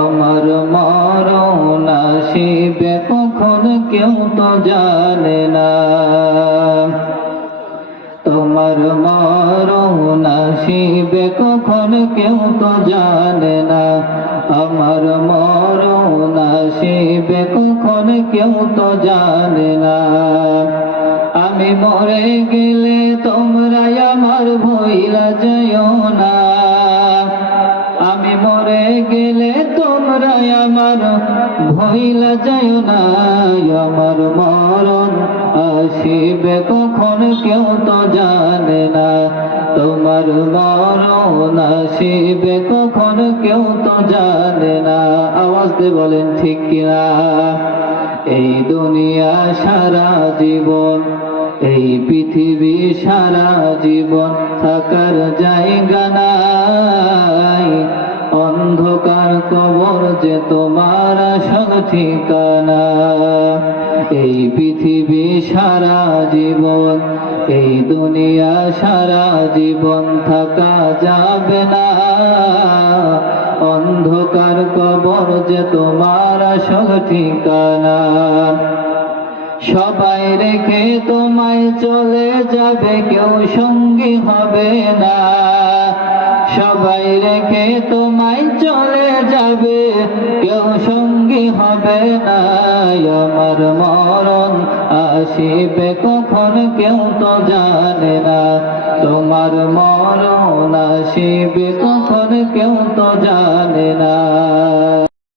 আমার মরণ আসিবে কখন কেউ তো জানে না। তোমার মরণ আসিবে কখন কেউ তো জানে না। আমার মরণ আসিবে কখন কেউ তো জানে না। আমি মরে গেলে তোমরা আমার ভইলা যাইও না। আমি মরে গেলে তোমরা আমার ভইলা যাইও না। আমার মরণ আসিবে কখন কেউ তো জানে না। তোমার মরণ আসিবে কখন কেউ তো জানে না। আওয়াজ দিয়ে বলেন ঠিক কিনা। এই দুনিয়া সারা জীবন, এই পৃথিবী সারা জীবন থাকার জায়গা নাই। অন্ধকার কবর যে তোমার আসল ঠিকানা। এই পৃথিবী সারা জীবন, এই দুনিয়া সারা জীবন থাকা যাবে না। অন্ধকার কবর যে তোমার আসল ঠিকানা। সবাই রেখে তোমায় চলে যাবে, কেউ সঙ্গী হবে না। সবাই রেখে তোমায় চলে যাবে, কেউ সঙ্গী হবে না। আমার মরণ আসিবে কখন কেউ তো জানে না। তোমার মরণ আসিবে কখন কেউ তো জানে না।